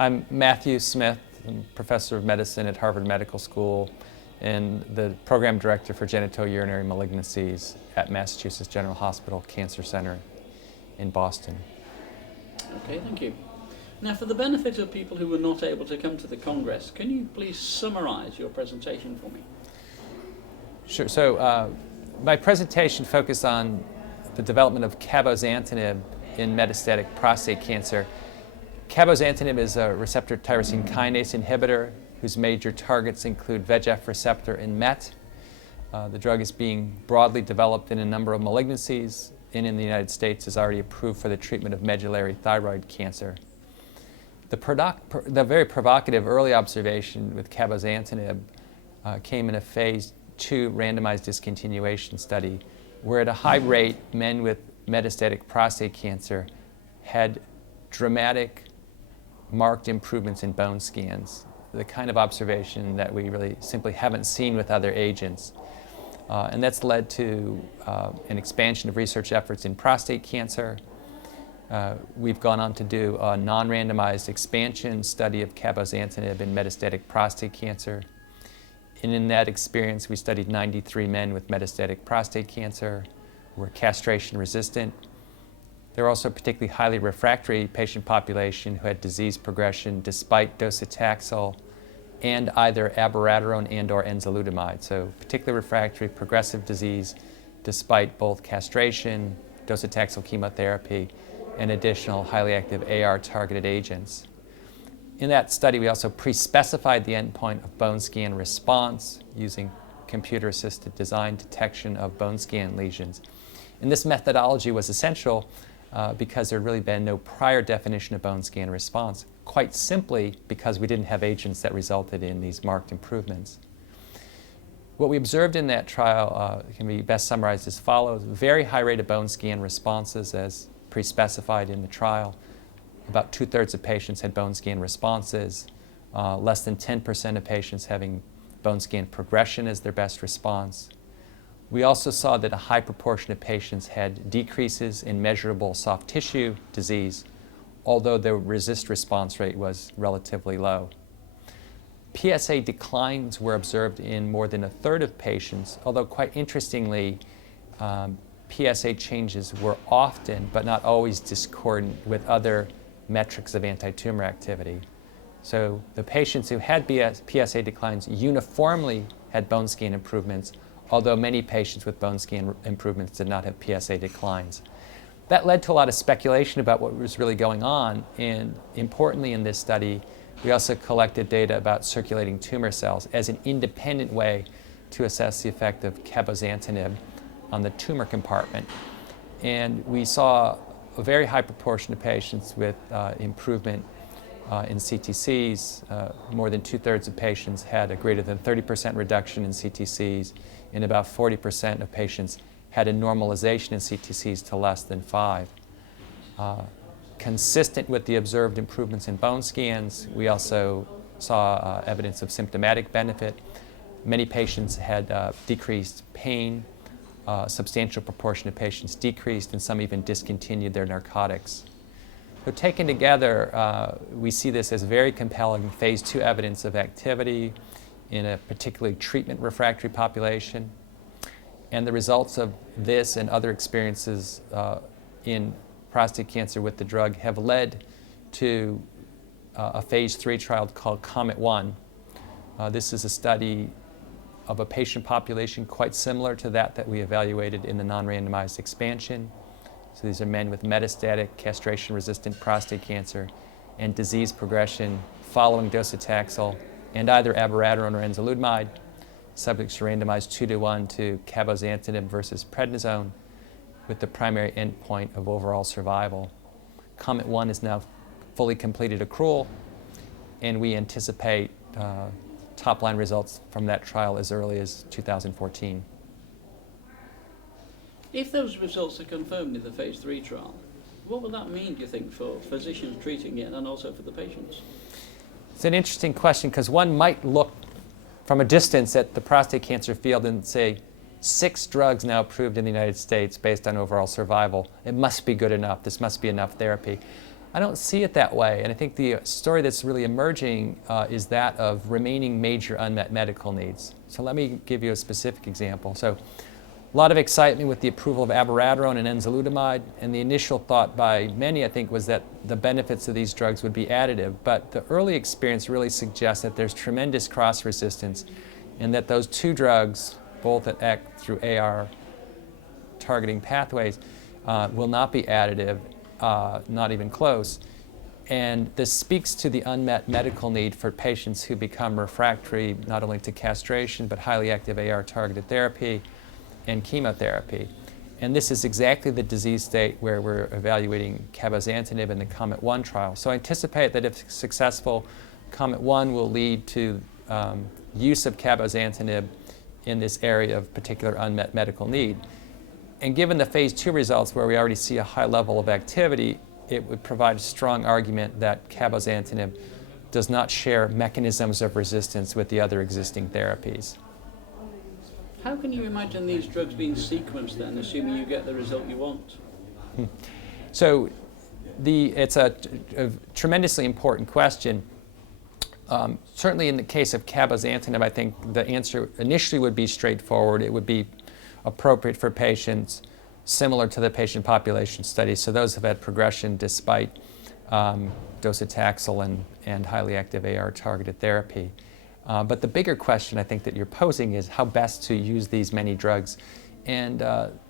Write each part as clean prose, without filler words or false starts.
I'm Matthew Smith. I'm professor of medicine at Harvard Medical School and the program director for genitourinary malignancies at Massachusetts General Hospital Cancer Center in Boston. Okay, thank you. Now, for the benefit of people who were not able to come to the Congress, can you please summarize your presentation for me? Sure. So my presentation focused on the development of cabozantinib in metastatic prostate cancer. Cabozantinib is a receptor tyrosine kinase inhibitor whose major targets include VEGF receptor and MET. The drug is being broadly developed in a number of malignancies and in the United States is already approved for the treatment of medullary thyroid cancer. The very provocative early observation with cabozantinib came in a phase 2 randomized discontinuation study where at a high rate men with metastatic prostate cancer had dramatic marked improvements in bone scans, the kind of observation that we really simply haven't seen with other agents. And that's led to an expansion of research efforts in prostate cancer. We've gone on to do a non-randomized expansion study of cabozantinib in metastatic prostate cancer. And in that experience, we studied 93 men with metastatic prostate cancer who were castration resistant. There were also a particularly highly refractory patient population who had disease progression despite docetaxel and either abiraterone and or enzalutamide. So particularly refractory progressive disease despite both castration, docetaxel chemotherapy, and additional highly active AR targeted agents. In that study, we also pre-specified the endpoint of bone scan response using computer-assisted design detection of bone scan lesions. And this methodology was essential because there had really been no prior definition of bone scan response, quite simply because we didn't have agents that resulted in these marked improvements. What we observed in that trial can be best summarized as follows. Very high rate of bone scan responses as pre-specified in the trial. About 2/3 of patients had bone scan responses, less than 10% of patients having bone scan progression as their best response. We also saw that a high proportion of patients had decreases in measurable soft tissue disease, although the RECIST response rate was relatively low. PSA declines were observed in more than 1/3 of patients, although quite interestingly, PSA changes were often, but not always, discordant with other metrics of anti-tumor activity. So the patients who had PSA declines uniformly had bone scan improvements, although many patients with bone scan improvements did not have PSA declines. That led to a lot of speculation about what was really going on, and importantly in this study, we also collected data about circulating tumor cells as an independent way to assess the effect of cabozantinib on the tumor compartment. And we saw a very high proportion of patients with improvement in CTCs. More than 2/3 of patients had a greater than 30% reduction in CTCs, and about 40% of patients had a normalization in CTCs to less than 5. Consistent with the observed improvements in bone scans, we also saw evidence of symptomatic benefit. Many patients had decreased pain. A substantial proportion of patients decreased, and some even discontinued their narcotics. So taken together, we see this as very compelling phase 2 evidence of activity in a particularly treatment refractory population. And the results of this and other experiences in prostate cancer with the drug have led to a phase 3 trial called COMET-1. This is a study of a patient population quite similar to that we evaluated in the non-randomized expansion. So these are men with metastatic castration-resistant prostate cancer and disease progression following docetaxel and either abiraterone or enzalutamide. Subjects are randomized 2-to-1 to cabozantinib versus prednisone with the primary endpoint of overall survival. COMET-1 is now fully completed accrual, and we anticipate top-line results from that trial as early as 2014. If those results are confirmed in the phase 3 trial, what will that mean, do you think, for physicians treating it and also for the patients? It's an interesting question because one might look from a distance at the prostate cancer field and say, 6 drugs now approved in the United States based on overall survival. It must be good enough. This must be enough therapy. I don't see it that way, and I think the story that's really emerging is that of remaining major unmet medical needs. So let me give you a specific example. So a lot of excitement with the approval of abiraterone and enzalutamide, and the initial thought by many, I think, was that the benefits of these drugs would be additive, but the early experience really suggests that there's tremendous cross-resistance and that those two drugs, both that act through AR targeting pathways, will not be additive, not even close. And this speaks to the unmet medical need for patients who become refractory not only to castration but highly active AR targeted therapy and chemotherapy. And this is exactly the disease state where we're evaluating cabozantinib in the COMET-1 trial. So I anticipate that if successful, COMET-1 will lead to use of cabozantinib in this area of particular unmet medical need. And given the phase 2 results where we already see a high level of activity, it would provide a strong argument that cabozantinib does not share mechanisms of resistance with the other existing therapies. How can you imagine these drugs being sequenced then, assuming you get the result you want? So it's a tremendously important question. Certainly in the case of cabozantinib, I think the answer initially would be straightforward. It would be appropriate for patients similar to the patient population study. So those have had progression despite docetaxel and highly active AR targeted therapy. But the bigger question I think that you're posing is how best to use these many drugs. And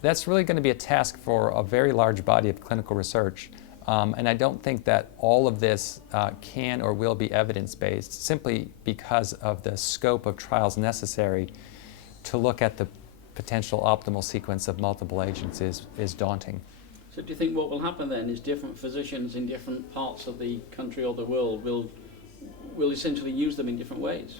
that's really going to be a task for a very large body of clinical research. And I don't think that all of this can or will be evidence-based simply because of the scope of trials necessary to look at the potential optimal sequence of multiple agents is daunting. So do you think what will happen then is different physicians in different parts of the country or the world will essentially use them in different ways?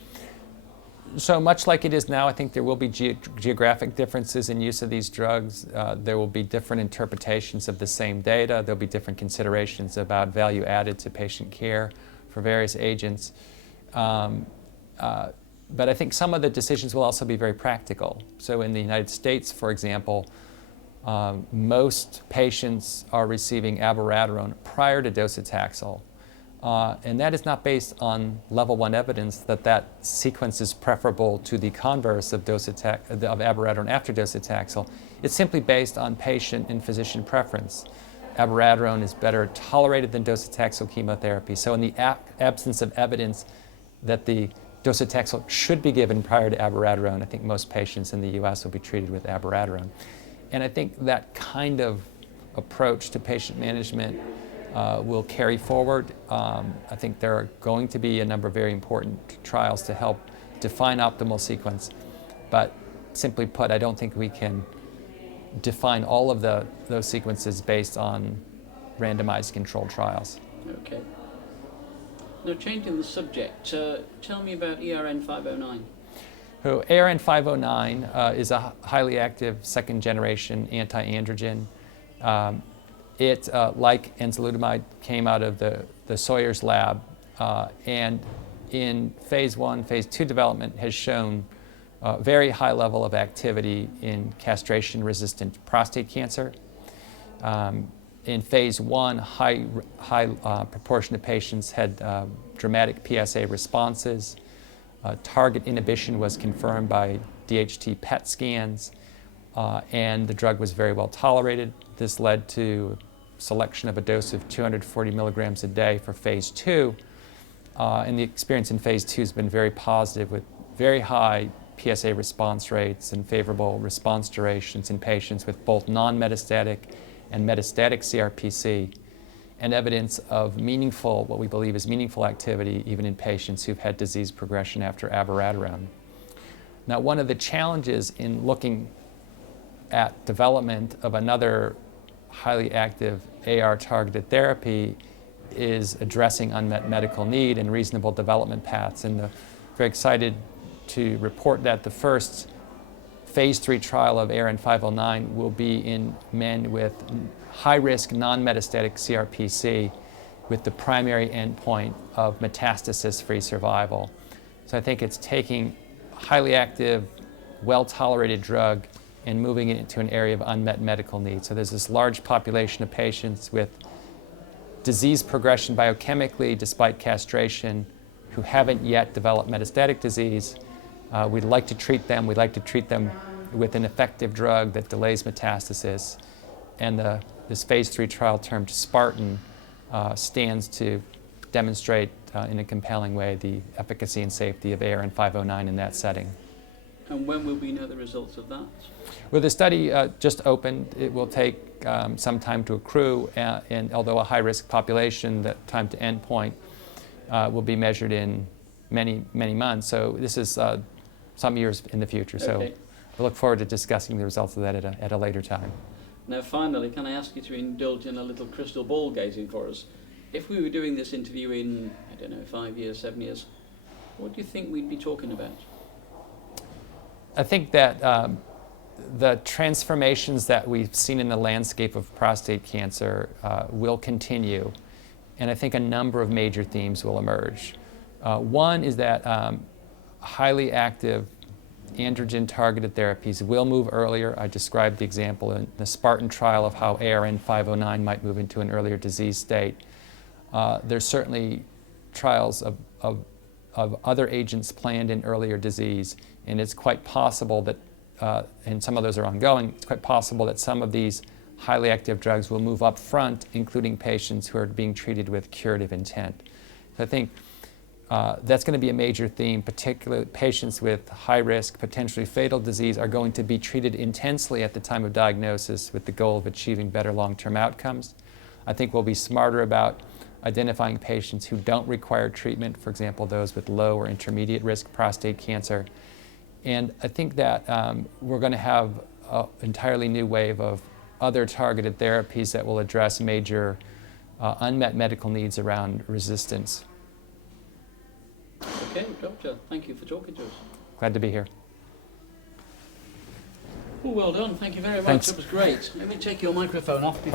So much like it is now, I think there will be geographic differences in use of these drugs. There will be different interpretations of the same data. There'll be different considerations about value added to patient care for various agents. But I think some of the decisions will also be very practical. So in the United States, for example, most patients are receiving abiraterone prior to docetaxel. And that is not based on level 1 evidence that sequence is preferable to the converse of abiraterone after docetaxel. It's simply based on patient and physician preference. Abiraterone is better tolerated than docetaxel chemotherapy. So in the absence of evidence that the docetaxel should be given prior to abiraterone, I think most patients in the US will be treated with abiraterone. And I think that kind of approach to patient management will carry forward. I think there are going to be a number of very important trials to help define optimal sequence. But simply put, I don't think we can define all of those sequences based on randomized controlled trials. Okay. Now, changing the subject, tell me about ERN-509. So ERN-509 is a highly active second-generation anti-androgen. It, like enzalutamide, came out of the Sawyer's lab, and in phase 1, phase 2 development has shown a very high level of activity in castration-resistant prostate cancer. In phase 1, high proportion of patients had dramatic PSA responses. Target inhibition was confirmed by DHT PET scans, and the drug was very well tolerated. This led to selection of a dose of 240 milligrams a day for phase 2, and the experience in phase 2 has been very positive with very high PSA response rates and favorable response durations in patients with both non-metastatic and metastatic CRPC, and evidence of meaningful, what we believe is meaningful activity even in patients who've had disease progression after abiraterone. Now, one of the challenges in looking at development of another highly active AR-targeted therapy is addressing unmet medical need and reasonable development paths. And very excited to report that the first phase 3 trial of ERN-509 will be in men with high-risk non-metastatic CRPC with the primary endpoint of metastasis-free survival. So I think it's taking a highly active, well-tolerated drug and moving it into an area of unmet medical need. So there's this large population of patients with disease progression biochemically despite castration who haven't yet developed metastatic disease. We'd like to treat them. We'd like to treat them with an effective drug that delays metastasis. And this phase 3 trial termed Spartan stands to demonstrate in a compelling way the efficacy and safety of ARN-509 in that setting. And when will we know the results of that? Well, the study just opened. It will take some time to accrue, and although a high-risk population, that time to endpoint will be measured in many, many months. So this is some years in the future. So Okay. I look forward to discussing the results of that at a later time. Now, finally, can I ask you to indulge in a little crystal ball gazing for us? If we were doing this interview in, I don't know, 5 years, 7 years, what do you think we'd be talking about? I think that the transformations that we've seen in the landscape of prostate cancer will continue, and I think a number of major themes will emerge. One is that highly active androgen-targeted therapies will move earlier. I described the example in the Spartan trial of how ARN-509 might move into an earlier disease state. There's certainly trials of other agents planned in earlier disease, and it's quite possible that, and some of those are ongoing, it's quite possible that some of these highly active drugs will move up front, including patients who are being treated with curative intent. So I think that's going to be a major theme. Particularly patients with high-risk, potentially fatal disease are going to be treated intensely at the time of diagnosis with the goal of achieving better long-term outcomes. I think we'll be smarter about identifying patients who don't require treatment, for example, those with low or intermediate risk prostate cancer. And I think that we're going to have an entirely new wave of other targeted therapies that will address major unmet medical needs around resistance. Okay, Doctor, thank you for talking to us. Glad to be here. Well done. Thank you very much. Thanks. It was great. Let me take your microphone off before